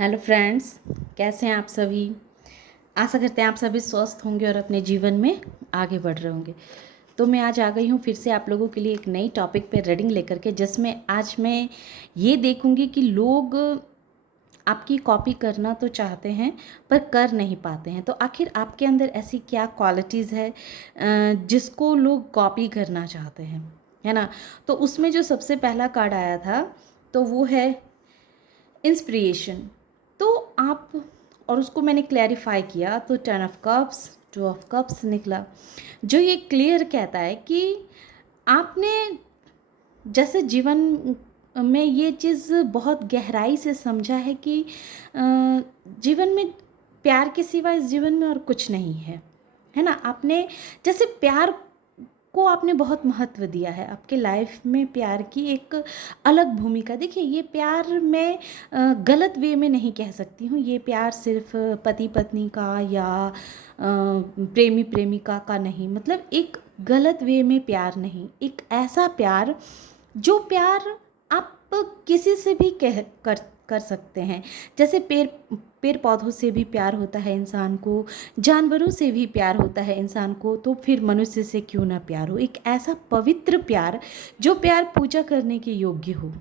Hello friends, कैसे हैं आप सभी। आशा करते हैं आप सभी स्वस्थ होंगे और अपने जीवन में आगे बढ़ रहे होंगे। तो मैं आज आ गई हूँ फिर से आप लोगों के लिए एक नई टॉपिक पे रीडिंग लेकर के, जिसमें आज मैं ये देखूँगी कि लोग आपकी कॉपी करना तो चाहते हैं पर कर नहीं पाते हैं। तो आखिर आपके अंदर ऐसी क्या क्वालिटीज़ है जिसको लोग कॉपी करना चाहते हैं, है ना। तो उसमें जो सबसे पहला कार्ड आया था तो वो है इंस्पिरेशन। तो आप, और उसको मैंने क्लैरिफाई किया तो 10 ऑफ कप्स, 2 ऑफ कप्स निकला, जो ये क्लियर कहता है कि आपने जैसे जीवन में ये चीज़ बहुत गहराई से समझा है कि जीवन में प्यार के सिवा इस जीवन में और कुछ नहीं है ना। आपने जैसे प्यार को आपने बहुत महत्व दिया है आपके लाइफ में। प्यार की एक अलग भूमिका, देखिए ये प्यार मैं गलत वे में नहीं कह सकती हूँ। ये प्यार सिर्फ पति पत्नी का या प्रेमी प्रेमिका का नहीं, मतलब एक गलत वे में प्यार नहीं, एक ऐसा प्यार जो प्यार आप किसी से भी कह कर सकते हैं। जैसे पेड़ पौधों से भी प्यार होता है इंसान को, जानवरों से भी प्यार होता है इंसान को, तो फिर मनुष्य से क्यों ना प्यार हो। एक ऐसा पवित्र प्यार जो प्यार पूजा करने के योग्य हो।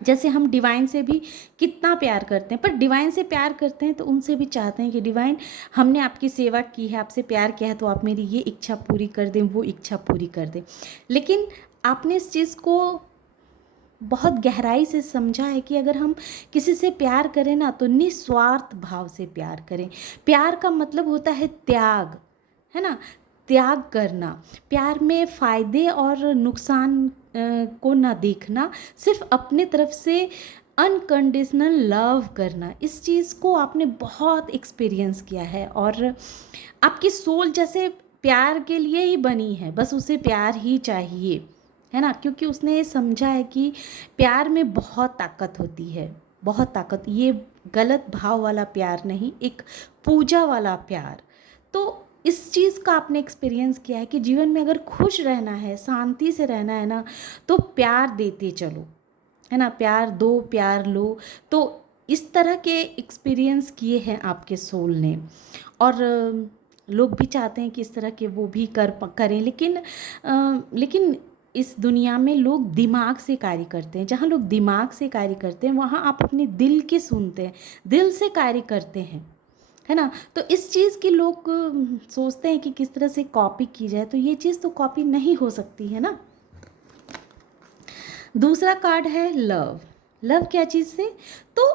जैसे हम डिवाइन से भी कितना प्यार करते हैं, पर डिवाइन से प्यार करते हैं तो उनसे भी चाहते हैं कि डिवाइन, हमने आपकी सेवा की है, आपसे प्यार किया है, तो आप मेरी ये इच्छा पूरी कर दें, वो इच्छा पूरी कर दें। लेकिन आपने इस चीज़ को बहुत गहराई से समझा है कि अगर हम किसी से प्यार करें ना तो निस्वार्थ भाव से प्यार करें। प्यार का मतलब होता है त्याग, है ना, त्याग करना। प्यार में फ़ायदे और नुकसान को ना देखना, सिर्फ अपने तरफ से अनकंडीशनल लव करना। इस चीज़ को आपने बहुत एक्सपीरियंस किया है और आपकी सोल जैसे प्यार के लिए ही बनी है, बस उसे प्यार ही चाहिए, है ना। क्योंकि उसने ये समझा है कि प्यार में बहुत ताकत होती है, बहुत ताकत। ये गलत भाव वाला प्यार नहीं, एक पूजा वाला प्यार। तो इस चीज़ का आपने एक्सपीरियंस किया है कि जीवन में अगर खुश रहना है, शांति से रहना है ना, तो प्यार देते चलो, है ना। प्यार दो, प्यार लो। तो इस तरह के एक्सपीरियंस किए हैं आपके सोल ने। और लोग भी चाहते हैं कि इस तरह के वो भी करें, लेकिन इस दुनिया में लोग दिमाग से कार्य करते हैं। जहाँ लोग दिमाग से कार्य करते हैं वहाँ आप अपने दिल के सुनते हैं, दिल से कार्य करते हैं, है ना। तो इस चीज़ की लोग सोचते हैं कि किस तरह से कॉपी की जाए, तो ये चीज़ तो कॉपी नहीं हो सकती, है ना। दूसरा कार्ड है लव। लव क्या चीज़ से, तो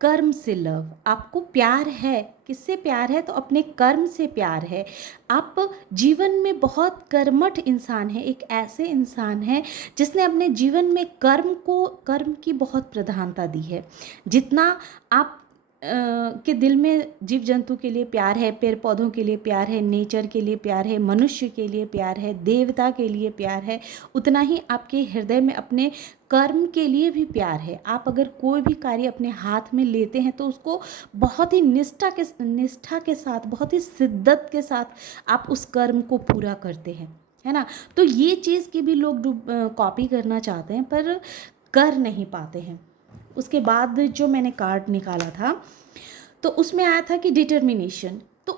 कर्म से लव। आपको प्यार है, किससे प्यार है, तो अपने कर्म से प्यार है। आप जीवन में बहुत कर्मठ इंसान है, एक ऐसे इंसान है जिसने अपने जीवन में कर्म की बहुत प्रधानता दी है। जितना आप के दिल में जीव जंतु के लिए प्यार है, पेड़ पौधों के लिए प्यार है, नेचर के लिए प्यार है, मनुष्य के लिए प्यार है, देवता के लिए प्यार है, उतना ही आपके हृदय में अपने कर्म के लिए भी प्यार है। आप अगर कोई भी कार्य अपने हाथ में लेते हैं तो उसको बहुत ही निष्ठा के साथ, बहुत ही शिद्दत के साथ आप उस कर्म को पूरा करते हैं, है ना। तो ये चीज़ की भी लोग कॉपी करना चाहते हैं पर कर नहीं पाते हैं। उसके बाद जो मैंने कार्ड निकाला था तो उसमें आया था कि डिटर्मिनेशन। तो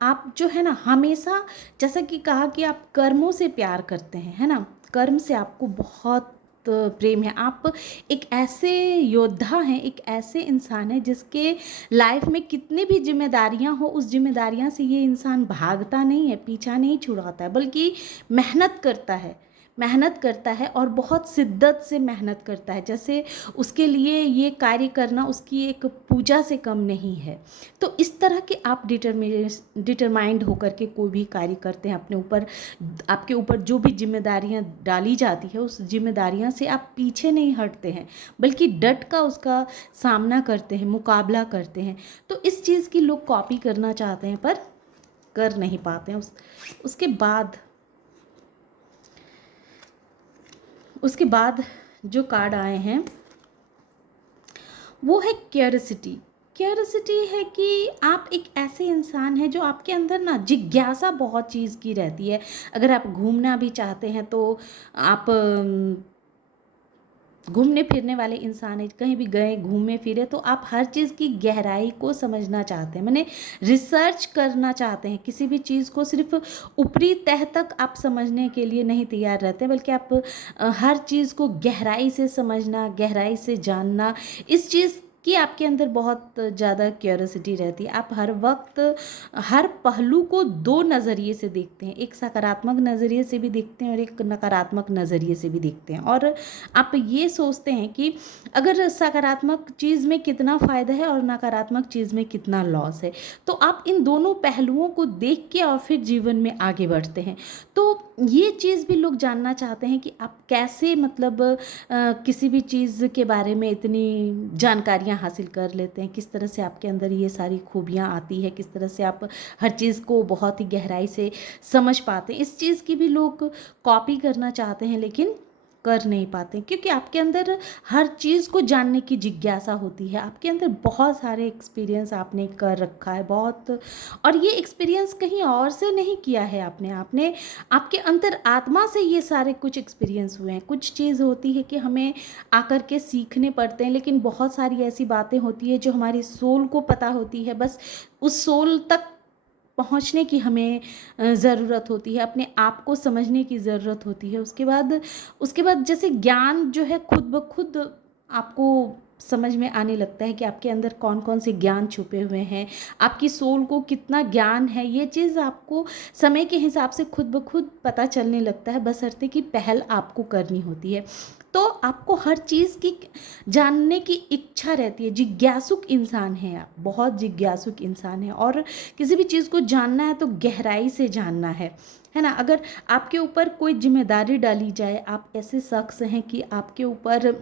आप जो है ना, हमेशा जैसा कि कहा कि आप कर्मों से प्यार करते हैं, है ना। कर्म से आपको बहुत प्रेम है। आप एक ऐसे योद्धा हैं, एक ऐसे इंसान हैं जिसके लाइफ में कितनी भी जिम्मेदारियां हो, उस जिम्मेदारियां से ये इंसान भागता नहीं है, पीछा नहीं छुड़ाता है, बल्कि मेहनत करता है, मेहनत करता है और बहुत शिद्दत से मेहनत करता है। जैसे उसके लिए ये कार्य करना उसकी एक पूजा से कम नहीं है। तो इस तरह के आप डिटरमाइंड होकर के कोई भी कार्य करते हैं अपने ऊपर, आपके ऊपर जो भी जिम्मेदारियां डाली जाती है उस जिम्मेदारियां से आप पीछे नहीं हटते हैं, बल्कि डट का उसका सामना करते हैं, मुकाबला करते हैं। तो इस चीज़ की लोग कॉपी करना चाहते हैं पर कर नहीं पाते हैं। उसके बाद जो कार्ड आए हैं वो है क्यूरियोसिटी। क्यूरियोसिटी है कि आप एक ऐसे इंसान हैं जो आपके अंदर ना जिज्ञासा बहुत चीज़ की रहती है। अगर आप घूमना भी चाहते हैं तो आप घूमने फिरने वाले इंसान हैं, कहीं भी गए घूमे फिरे तो आप हर चीज़ की गहराई को समझना चाहते हैं, माने रिसर्च करना चाहते हैं। किसी भी चीज़ को सिर्फ ऊपरी तह तक आप समझने के लिए नहीं तैयार रहते, बल्कि आप हर चीज़ को गहराई से समझना, गहराई से जानना, इस चीज़ कि आपके अंदर बहुत ज़्यादा क्यूरियोसिटी रहती है। आप हर वक्त हर पहलू को दो नज़रिए से देखते हैं, एक सकारात्मक नज़रिए से भी देखते हैं और एक नकारात्मक नज़रिए से भी देखते हैं। और आप ये सोचते हैं कि अगर सकारात्मक चीज़ में कितना फ़ायदा है और नकारात्मक चीज़ में कितना लॉस है, तो आप इन दोनों पहलुओं को देख के और फिर जीवन में आगे बढ़ते हैं। तो ये चीज़ भी लोग जानना चाहते हैं कि आप कैसे मतलब किसी भी चीज़ के बारे में इतनी जानकारियाँ हासिल कर लेते हैं, किस तरह से आपके अंदर ये सारी खूबियाँ आती है, किस तरह से आप हर चीज़ को बहुत ही गहराई से समझ पाते हैं। इस चीज़ की भी लोग कॉपी करना चाहते हैं, लेकिन कर नहीं पाते, क्योंकि आपके अंदर हर चीज़ को जानने की जिज्ञासा होती है। आपके अंदर बहुत सारे एक्सपीरियंस आपने कर रखा है, बहुत, और ये एक्सपीरियंस कहीं और से नहीं किया है आपने आपने आपके अंतर आत्मा से ये सारे कुछ एक्सपीरियंस हुए हैं। कुछ चीज़ होती है कि हमें आकर के सीखने पड़ते हैं, लेकिन बहुत सारी ऐसी बातें होती है जो हमारी सोल को पता होती है, बस उस सोल तक पहुंचने की हमें ज़रूरत होती है, अपने आप को समझने की ज़रूरत होती है। उसके बाद जैसे ज्ञान जो है खुद ब खुद आपको समझ में आने लगता है कि आपके अंदर कौन कौन से ज्ञान छुपे हुए हैं, आपकी सोल को कितना ज्ञान है, ये चीज़ आपको समय के हिसाब से खुद ब खुद पता चलने लगता है, बशर्ते कि पहल आपको करनी होती है। तो आपको हर चीज़ की जानने की इच्छा रहती है, जिज्ञासुक इंसान है आप, बहुत जिज्ञासुक इंसान है, और किसी भी चीज़ को जानना है तो गहराई से जानना है ना। अगर आपके ऊपर कोई जिम्मेदारी डाली जाए, आप ऐसे शख्स हैं कि आपके ऊपर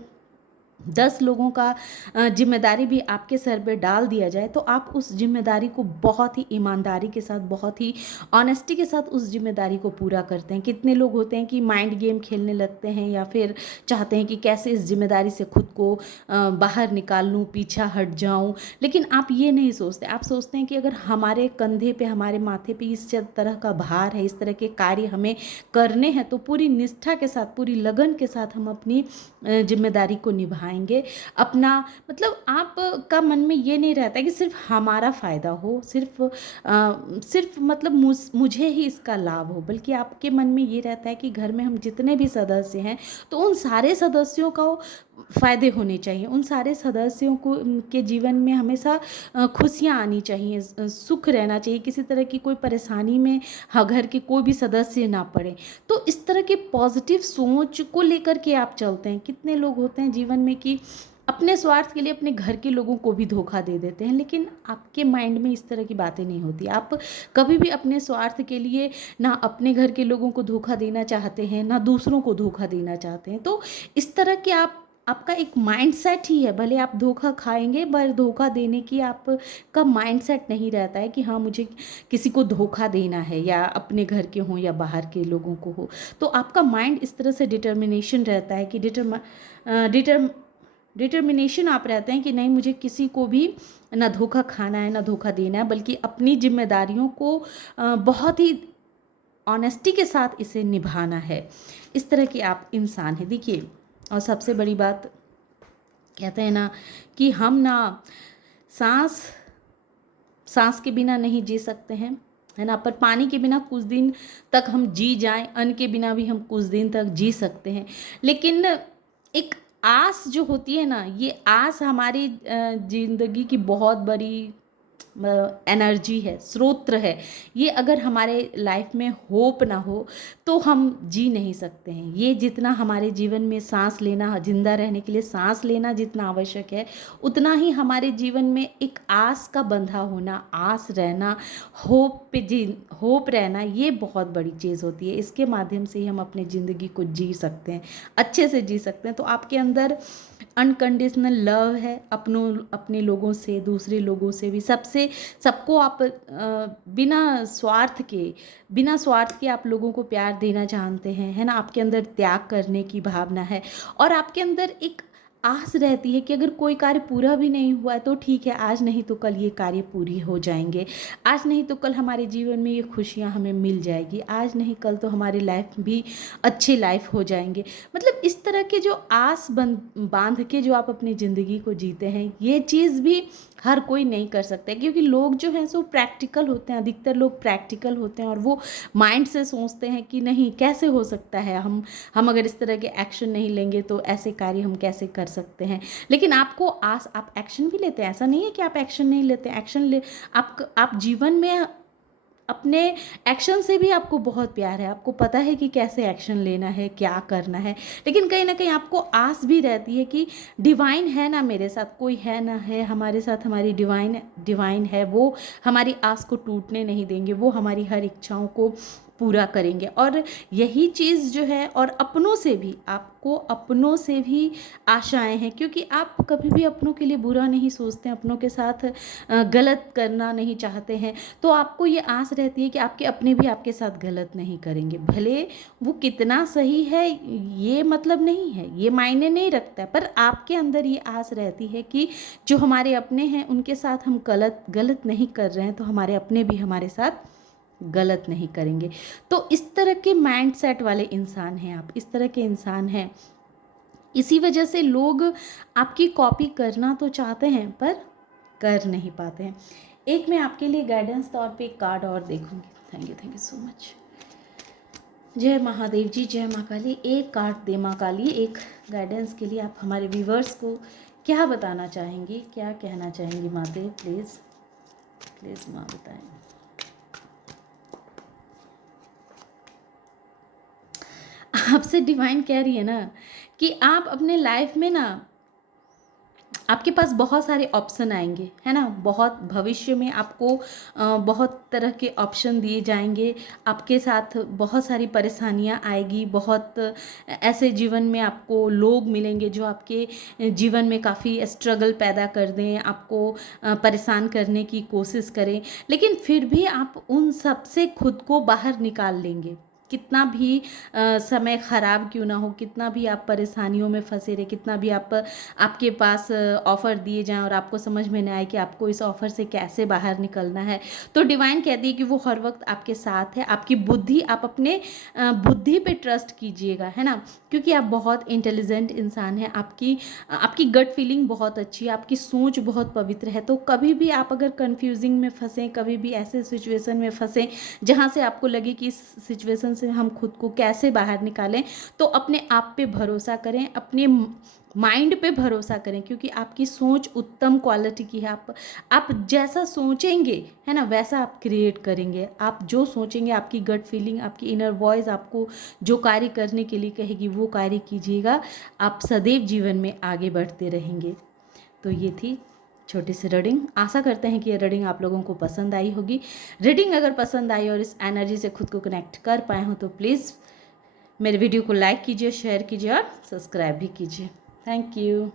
10 लोगों का जिम्मेदारी भी आपके सर पे डाल दिया जाए, तो आप उस जिम्मेदारी को बहुत ही ईमानदारी के साथ, बहुत ही ऑनेस्टी के साथ उस जिम्मेदारी को पूरा करते हैं। कितने लोग होते हैं कि माइंड गेम खेलने लगते हैं, या फिर चाहते हैं कि कैसे इस जिम्मेदारी से खुद को बाहर निकाल लूँ, पीछा हट जाऊँ, लेकिन आप ये नहीं सोचते। आप सोचते हैं कि अगर हमारे कंधे पे, हमारे माथे पे इस तरह का भार है, इस तरह के कार्य हमें करने हैं, तो पूरी निष्ठा के साथ, पूरी लगन के साथ हम अपनी जिम्मेदारी को निभाएंगे। अपना मतलब आपका मन में ये नहीं रहता है कि सिर्फ हमारा फ़ायदा हो, सिर्फ मतलब मुझे ही इसका लाभ हो, बल्कि आपके मन में ये रहता है कि घर में हम जितने भी सदस्य हैं, तो उन सारे सदस्यों को फ़ायदे होने चाहिए, उन सारे सदस्यों को के जीवन में हमेशा खुशियाँ आनी चाहिए, सुख रहना चाहिए, किसी तरह की कोई परेशानी में घर के कोई भी सदस्य ना पड़े। तो इस तरह के पॉजिटिव सोच को लेकर के आप चलते हैं। कितने लोग होते हैं जीवन में कि अपने स्वार्थ के लिए अपने घर के लोगों को भी धोखा दे देते हैं, लेकिन आपके माइंड में इस तरह की बातें नहीं होती। आप कभी भी अपने स्वार्थ के लिए ना अपने घर के लोगों को धोखा देना चाहते हैं, ना दूसरों को धोखा देना चाहते हैं। तो इस तरह के आपका एक माइंडसेट ही है, भले आप धोखा खाएंगे, पर धोखा देने की आपका माइंडसेट नहीं रहता है कि हाँ मुझे किसी को धोखा देना है, या अपने घर के हों या बाहर के लोगों को हो। तो आपका माइंड इस तरह से डिटर्मिनेशन रहता है कि डिटर्मिनेशन आप रहते हैं कि नहीं, मुझे किसी को भी ना धोखा खाना है, ना धोखा देना है, बल्कि अपनी जिम्मेदारियों को बहुत ही ऑनेस्टी के साथ इसे निभाना है। इस तरह के आप इंसान हैं। देखिए, और सबसे बड़ी बात, कहते हैं ना कि हम ना सांस सांस के बिना नहीं जी सकते हैं, है ना, पर पानी के बिना कुछ दिन तक हम जी जाएं, अन्न के बिना भी हम कुछ दिन तक जी सकते हैं। लेकिन एक आस जो होती है ना, ये आस हमारी ज़िंदगी की बहुत बड़ी एनर्जी है, स्रोत है। ये अगर हमारे लाइफ में होप ना हो तो हम जी नहीं सकते हैं। ये जितना हमारे जीवन में सांस लेना, जिंदा रहने के लिए सांस लेना जितना आवश्यक है, उतना ही हमारे जीवन में एक आस का बंधा होना, आस रहना, होप रहना, ये बहुत बड़ी चीज़ होती है। इसके माध्यम से ही हम अपनी ज़िंदगी को जी सकते हैं, अच्छे से जी सकते हैं। तो आपके अंदर अनकंडीशनल लव है, अपने लोगों से, दूसरे लोगों से भी, सबको आप बिना स्वार्थ के आप लोगों को प्यार देना जानते हैं, है ना। आपके अंदर त्याग करने की भावना है, और आपके अंदर एक आस रहती है कि अगर कोई कार्य पूरा भी नहीं हुआ है तो ठीक है, आज नहीं तो कल ये कार्य पूरी हो जाएंगे, आज नहीं तो कल हमारे जीवन में ये खुशियाँ हमें मिल जाएगी, आज नहीं कल तो हमारी लाइफ भी अच्छी लाइफ हो जाएंगे। मतलब इस तरह के जो आस बांध के जो आप अपनी ज़िंदगी को जीते हैं, ये चीज़ भी हर कोई नहीं कर सकता है, क्योंकि लोग जो हैं सो प्रैक्टिकल होते हैं, अधिकतर लोग प्रैक्टिकल होते हैं और वो माइंड से सोचते हैं कि नहीं कैसे हो सकता है, हम अगर इस तरह के एक्शन नहीं लेंगे तो ऐसे कार्य हम कैसे कर सकते हैं। लेकिन आपको आप एक्शन भी लेते हैं, ऐसा नहीं है कि आप एक्शन नहीं लेते, एक्शन ले आप जीवन में अपने एक्शन से भी आपको बहुत प्यार है, आपको पता है कि कैसे एक्शन लेना है, क्या करना है, लेकिन कहीं ना कहीं आपको आस भी रहती है कि डिवाइन है ना मेरे साथ, कोई है ना है हमारे साथ, हमारी डिवाइन है, वो हमारी आस को टूटने नहीं देंगे, वो हमारी हर इच्छाओं को पूरा करेंगे। और यही चीज़ जो है, और अपनों से भी, आपको अपनों से भी आशाएं हैं, क्योंकि आप कभी भी अपनों के लिए बुरा नहीं सोचते हैं, अपनों के साथ गलत करना नहीं चाहते हैं, तो आपको ये आस रहती है कि आपके अपने भी आपके साथ गलत नहीं करेंगे, भले वो कितना सही है ये मतलब नहीं है, ये मायने नहीं रखता है, पर आपके अंदर ये आस रहती है कि जो हमारे अपने हैं उनके साथ हम गलत नहीं कर रहे हैं, तो हमारे अपने भी हमारे साथ गलत नहीं करेंगे। तो इस तरह के माइंड सेट वाले इंसान हैं आप, इस तरह के इंसान हैं, इसी वजह से लोग आपकी कॉपी करना तो चाहते हैं पर कर नहीं पाते हैं। एक मैं आपके लिए गाइडेंस तौर पे एक कार्ड और देखूंगी। Thank you so much. जय महादेव जी, जय माँ काली। एक कार्ड दे माँ काली, एक गाइडेंस के लिए आप हमारे व्यूवर्स को क्या बताना चाहेंगी, क्या कहना चाहेंगी माते? प्लीज़ प्लीज़ माँ बताएं। आपसे डिवाइन कह रही है ना कि आप अपने लाइफ में ना, आपके पास बहुत सारे ऑप्शन आएंगे, है ना, बहुत भविष्य में आपको बहुत तरह के ऑप्शन दिए जाएंगे, आपके साथ बहुत सारी परेशानियां आएगी, बहुत ऐसे जीवन में आपको लोग मिलेंगे जो आपके जीवन में काफ़ी स्ट्रगल पैदा कर दें, आपको परेशान करने की कोशिश करें, लेकिन फिर भी आप उन सब से खुद को बाहर निकाल लेंगे। कितना भी समय ख़राब क्यों ना हो, कितना भी आप परेशानियों में फंसे रहे, कितना भी आपके पास ऑफ़र दिए जाएं और आपको समझ में नहीं आए कि आपको इस ऑफ़र से कैसे बाहर निकलना है, तो डिवाइन कहती है कि वो हर वक्त आपके साथ है। आपकी बुद्धि, आप अपने बुद्धि पे ट्रस्ट कीजिएगा, है ना, क्योंकि आप बहुत इंटेलिजेंट इंसान हैं, आपकी गट फीलिंग बहुत अच्छी है, आपकी सोच बहुत पवित्र है। तो कभी भी आप अगर कन्फ्यूजिंग में फंसें, कभी भी ऐसे सिचुएशन में फंसें जहाँ से आपको लगे कि इस सिचुएशन से हम खुद को कैसे बाहर निकालें, तो अपने आप पे भरोसा करें, अपने माइंड पे भरोसा करें, क्योंकि आपकी सोच उत्तम क्वालिटी की है। आप जैसा सोचेंगे, है ना, वैसा आप क्रिएट करेंगे। आप जो सोचेंगे, आपकी गट फीलिंग, आपकी इनर वॉइस आपको जो कार्य करने के लिए कहेगी वो कार्य कीजिएगा, आप सदैव जीवन में आगे बढ़ते रहेंगे। तो ये थी छोटी सी रीडिंग। आशा करते हैं कि ये रीडिंग आप लोगों को पसंद आई होगी। रीडिंग अगर पसंद आई और इस एनर्जी से खुद को कनेक्ट कर पाए हो तो प्लीज़ मेरे वीडियो को लाइक कीजिए, शेयर कीजिए और सब्सक्राइब भी कीजिए। Thank you.